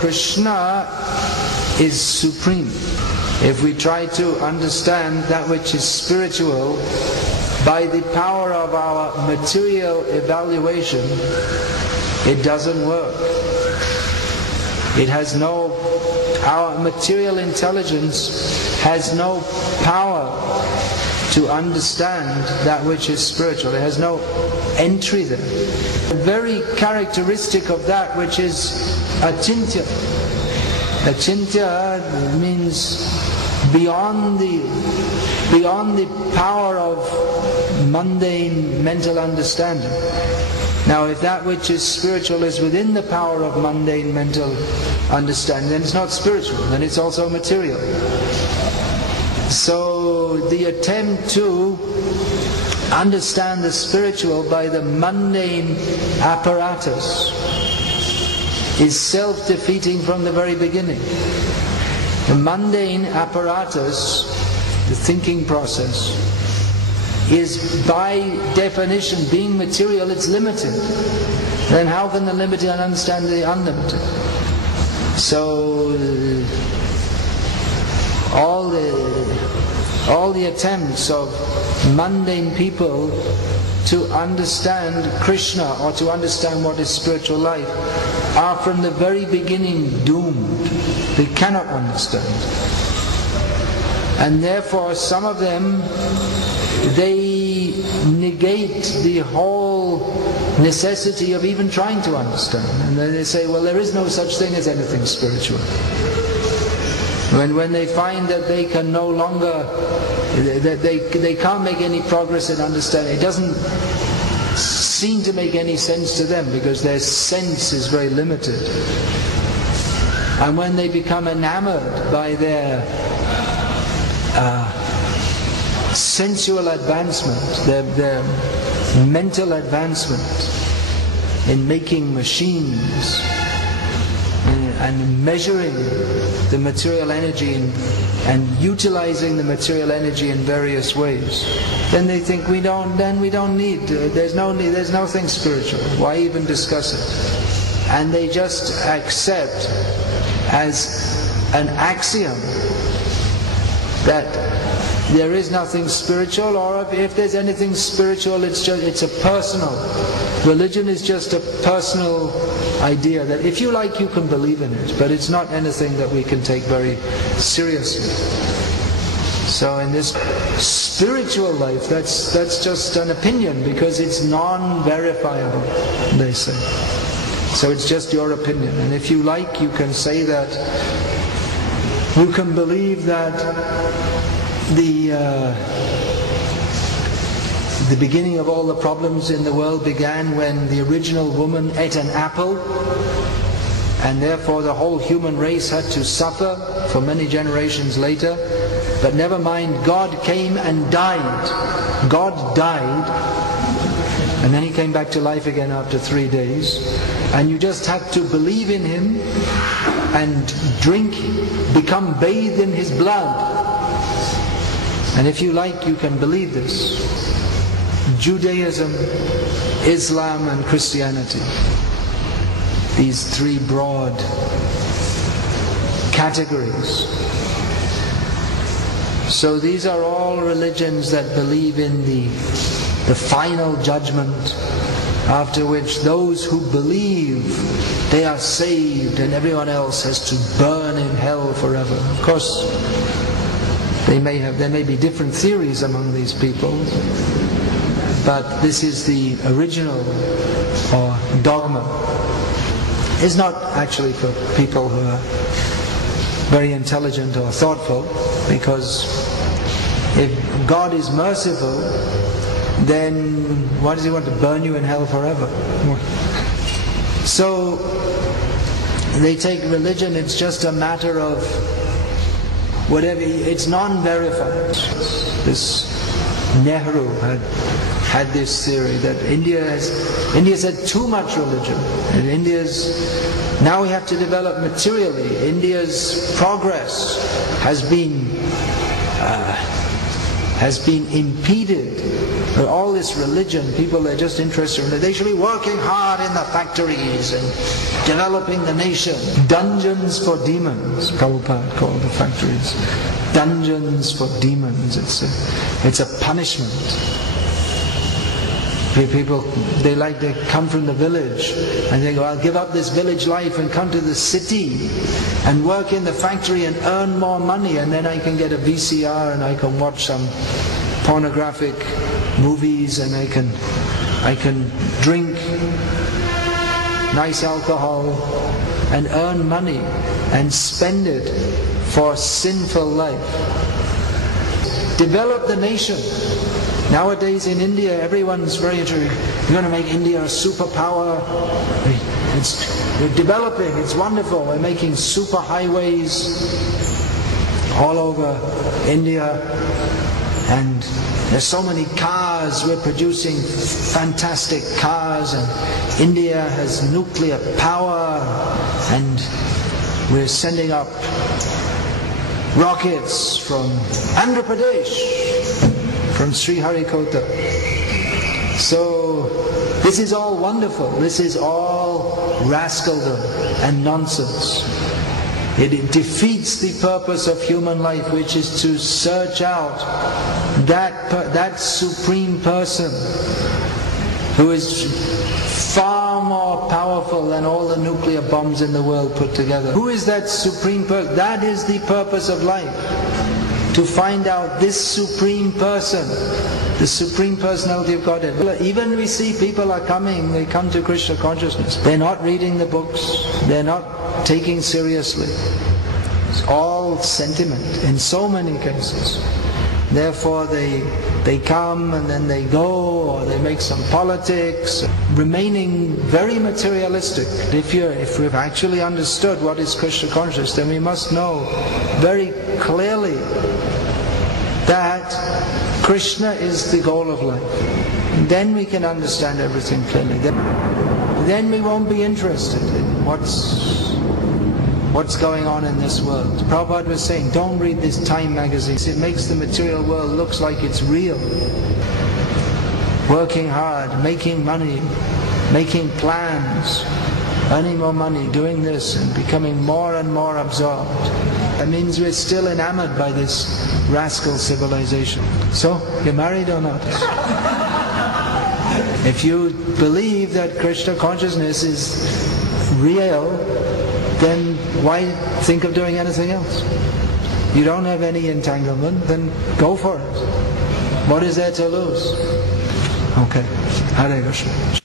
Krishna is supreme. If we try to understand that which is spiritual by the power of our material evaluation, it doesn't work. It has no, our material intelligence has no power to understand that which is spiritual. It has no entry there. The very characteristic of that which is achintya. Achintya means beyond the power of mundane mental understanding. Now, if that which is spiritual is within the power of mundane mental understanding, then it's not spiritual, then it's also material. So the attempt to understand the spiritual by the mundane apparatus is self-defeating from the very beginning. The mundane apparatus, the thinking process, is by definition, being material, it's limited. Then how can the limited understand the unlimited? So all the attempts of mundane people to understand Krishna or to understand what is spiritual life are from the very beginning doomed. They cannot understand. And therefore some of them, they negate the whole necessity of even trying to understand. And then they say, well, there is no such thing as anything spiritual. When they find that they can no longer, that they can't make any progress in understanding, it doesn't seem to make any sense to them because their sense is very limited. And when they become enamored by their sensual advancement, their mental advancement in making machines and measuring the material energy and utilizing the material energy in various ways, then they think we don't need, there's nothing spiritual, why even discuss it? And they just accept as an axiom that there is nothing spiritual, or if there's anything spiritual, it's a personal. Religion is just a personal idea that if you like, you can believe in it, but it's not anything that we can take very seriously. So in this spiritual life, that's just an opinion because it's non-verifiable, they say. So it's just your opinion, and if you like, you can say that. You can believe that the beginning of all the problems in the world began when the original woman ate an apple, and therefore the whole human race had to suffer for many generations later. But never mind, God came and died. God died, and then He came back to life again after 3 days. And you just have to believe in Him and drink, become bathed in His blood. And if you like, you can believe this. Judaism, Islam and Christianity. These three broad categories. So these are all religions that believe in the final judgment, after which those who believe they are saved and everyone else has to burn in hell forever. Of course, there may be different theories among these people, but this is the original or dogma. It's not actually for people who are very intelligent or thoughtful, because if God is merciful, then why does He want to burn you in hell forever? So they take religion, it's just a matter of whatever, it's non-verified. This Nehru had this theory that India's had too much religion, and now we have to develop materially. India's progress has been has been impeded. All this religion, people are just interested in it. They should be working hard in the factories and developing the nation. Dungeons for demons, Prabhupada called the factories. Dungeons for demons. It's a punishment. People, they come from the village and they go, I'll give up this village life and come to the city and work in the factory and earn more money, and then I can get a VCR and I can watch some pornographic movies, and I can drink nice alcohol and earn money and spend it for sinful life. Develop the nation. Nowadays in India, everyone's very interested. We're going to make India a superpower. We're developing, it's wonderful. We're making super highways all over India. And there's so many cars, we're producing fantastic cars, and India has nuclear power, and we're sending up rockets from Andhra Pradesh, from Sri Harikota. So this is all wonderful. This is all rascaldom and nonsense. It defeats the purpose of human life, which is to search out that supreme person who is far more powerful than all the nuclear bombs in the world put together. Who is that supreme person? That is the purpose of life. To find out this supreme person, the supreme personality of Godhead. Even we see people are coming, they come to Krishna consciousness. They're not reading the books, they're not taking seriously. It's all sentiment in so many cases. Therefore they come and then they go, or they make some politics, remaining very materialistic. If we've actually understood what is Krishna consciousness, then we must know very clearly that Krishna is the goal of life. And then we can understand everything clearly. Then we won't be interested in what's going on in this world. Prabhupada was saying, don't read this Time magazine. It makes the material world looks like it's real. Working hard, making money, making plans, earning more money, doing this and becoming more and more absorbed. That means we're still enamored by this rascal civilization. So, you're married or not? If you believe that Krishna consciousness is real, then why think of doing anything else? You don't have any entanglement, then go for it. What is there to lose? Okay. Hare Krishna.